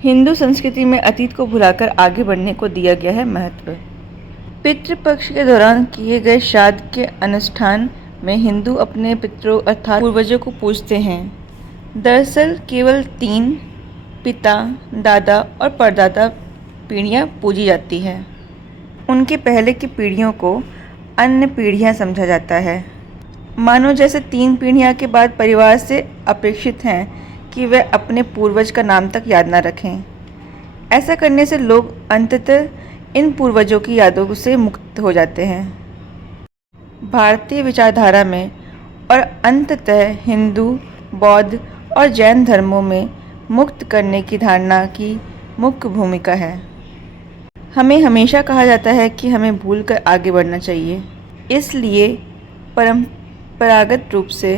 हिंदू संस्कृति में अतीत को भुलाकर आगे बढ़ने को दिया गया है महत्व। पितृपक्ष के दौरान किए गए श्राद्ध के अनुष्ठान में हिंदू अपने पितरों अर्थात पूर्वजों को पूजते हैं। दरअसल केवल 3 पिता, दादा और परदादा पीढ़ियां पूजी जाती है। उनके पहले की पीढ़ियों को अन्य पीढ़ियां समझा जाता है। मानो जैसे 3 पीढ़ियां के बाद परिवार से अपेक्षित हैं कि वह अपने पूर्वज का नाम तक याद न रखें। ऐसा करने से लोग अंततः इन पूर्वजों की यादों से मुक्त हो जाते हैं। भारतीय विचारधारा में और अंततः हिंदू, बौद्ध और जैन धर्मों में मुक्त करने की धारणा की मुख्य भूमिका है। हमें हमेशा कहा जाता है कि हमें भूलकर आगे बढ़ना चाहिए। इसलिए परंपरागत रूप से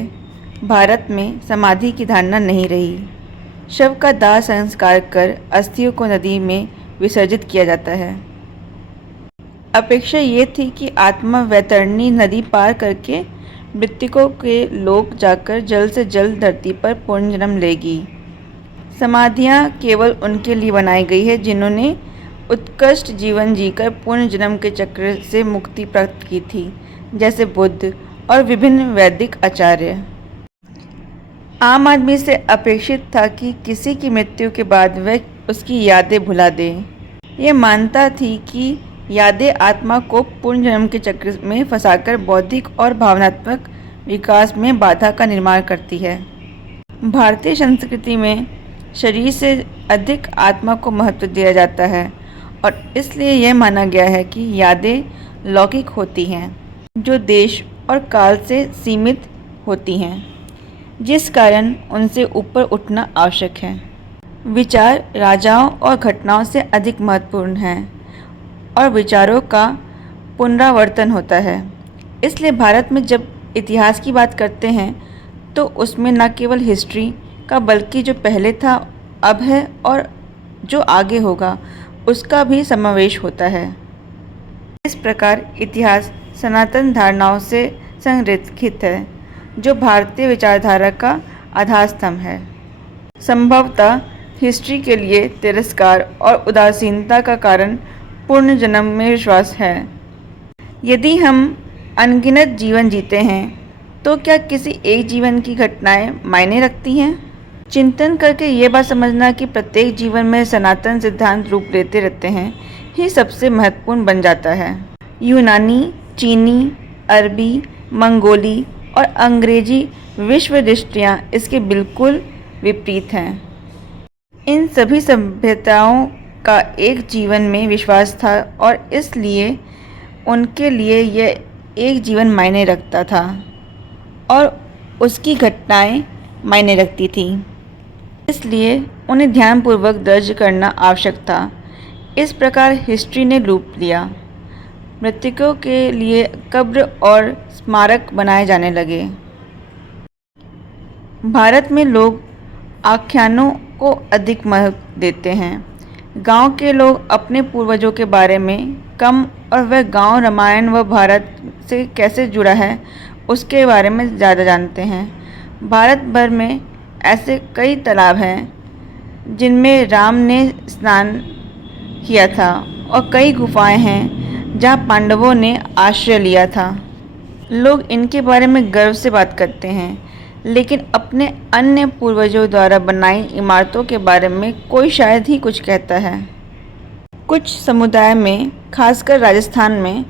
भारत में समाधि की धारणा नहीं रही। शव का दाह संस्कार कर अस्थियों को नदी में विसर्जित किया जाता है। अपेक्षा ये थी कि आत्मा वैतरणी नदी पार करके मृतकों के लोक जाकर जल्द से जल्द धरती पर पुनर्जन्म लेगी। समाधियाँ केवल उनके लिए बनाई गई है जिन्होंने उत्कृष्ट जीवन जीकर पुनर्जन्म के चक्र से मुक्ति प्राप्त की थी, जैसे बुद्ध और विभिन्न वैदिक आचार्य। आम आदमी से अपेक्षित था कि किसी की मृत्यु के बाद वह उसकी यादें भुला दे। यह मानता थी कि यादें आत्मा को पुनर्जन्म के चक्र में फंसाकर बौद्धिक और भावनात्मक विकास में बाधा का निर्माण करती है। भारतीय संस्कृति में शरीर से अधिक आत्मा को महत्व दिया जाता है और इसलिए यह माना गया है कि यादें लौकिक होती हैं, जो देश और काल से सीमित होती हैं, जिस कारण उनसे ऊपर उठना आवश्यक है। विचार राजाओं और घटनाओं से अधिक महत्वपूर्ण हैं और विचारों का पुनरावर्तन होता है। इसलिए भारत में जब इतिहास की बात करते हैं तो उसमें न केवल हिस्ट्री का बल्कि जो पहले था, अब है और जो आगे होगा उसका भी समावेश होता है। इस प्रकार इतिहास सनातन धारणाओं से संरेखित है, जो भारतीय विचारधारा का आधारस्तंभ है। संभवतः हिस्ट्री के लिए तिरस्कार और उदासीनता का कारण पुनर्जन्म में विश्वास है। यदि हम अनगिनत जीवन जीते हैं तो क्या किसी एक जीवन की घटनाएं मायने रखती हैं? चिंतन करके ये बात समझना कि प्रत्येक जीवन में सनातन सिद्धांत रूप लेते रहते हैं ही सबसे महत्वपूर्ण बन जाता है। यूनानी, चीनी, अरबी, मंगोली और अंग्रेजी विश्व दृष्टियाँ इसके बिल्कुल विपरीत हैं। इन सभी सभ्यताओं का एक जीवन में विश्वास था और इसलिए उनके लिए यह एक जीवन मायने रखता था और उसकी घटनाएं मायने रखती थी। इसलिए उन्हें ध्यानपूर्वक दर्ज करना आवश्यक था। इस प्रकार हिस्ट्री ने रूप लिया। मृतकों के लिए कब्र और स्मारक बनाए जाने लगे। भारत में लोग आख्यानों को अधिक महत्व देते हैं। गांव के लोग अपने पूर्वजों के बारे में कम और वह गांव रामायण व भारत से कैसे जुड़ा है उसके बारे में ज़्यादा जानते हैं। भारत भर में ऐसे कई तालाब हैं जिनमें राम ने स्नान किया था और कई गुफाएं हैं जहां पांडवों ने आश्रय लिया था। लोग इनके बारे में गर्व से बात करते हैं, लेकिन अपने अन्य पूर्वजों द्वारा बनाई इमारतों के बारे में कोई शायद ही कुछ कहता है। कुछ समुदाय में, खासकर राजस्थान में,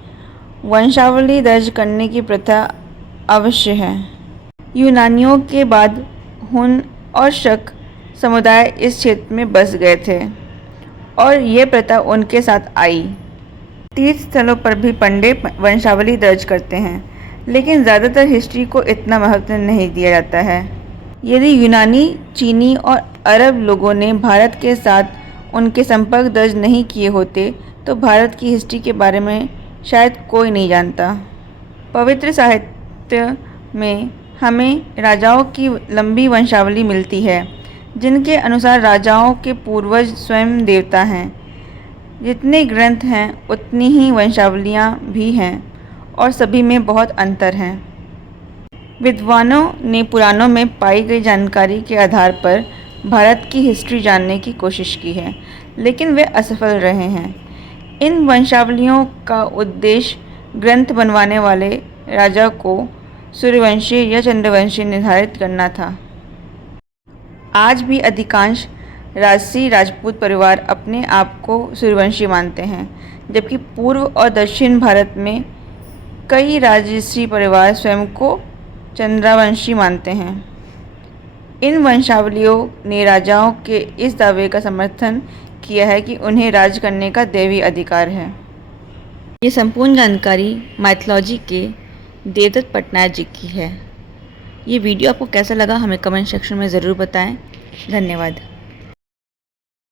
वंशावली दर्ज करने की प्रथा अवश्य है। यूनानियों के बाद हुन और शक समुदाय इस क्षेत्र में बस गए थे और ये प्रथा उनके साथ आई। तीर्थ स्थलों पर भी पंडित वंशावली दर्ज करते हैं, लेकिन ज़्यादातर हिस्ट्री को इतना महत्व नहीं दिया जाता है। यदि यूनानी, चीनी और अरब लोगों ने भारत के साथ उनके संपर्क दर्ज नहीं किए होते तो भारत की हिस्ट्री के बारे में शायद कोई नहीं जानता। पवित्र साहित्य में हमें राजाओं की लंबी वंशावली मिलती है, जिनके अनुसार राजाओं के पूर्वज स्वयं देवता हैं। जितने ग्रंथ हैं उतनी ही वंशावलियाँ भी हैं और सभी में बहुत अंतर हैं। विद्वानों ने पुराणों में पाई गई जानकारी के आधार पर भारत की हिस्ट्री जानने की कोशिश की है, लेकिन वे असफल रहे हैं। इन वंशावलियों का उद्देश्य ग्रंथ बनवाने वाले राजा को सूर्यवंशी या चंद्रवंशी निर्धारित करना था। आज भी अधिकांश राजसी राजपूत परिवार अपने आप को सूर्यवंशी मानते हैं, जबकि पूर्व और दक्षिण भारत में कई राजसी परिवार स्वयं को चंद्रवंशी मानते हैं। इन वंशावलियों ने राजाओं के इस दावे का समर्थन किया है कि उन्हें राज करने का दैवी अधिकार है। ये संपूर्ण जानकारी माइथोलॉजी के देवदत्त पटनायक जी की है। ये वीडियो आपको कैसा लगा हमें कमेंट सेक्शन में ज़रूर बताएं। धन्यवाद।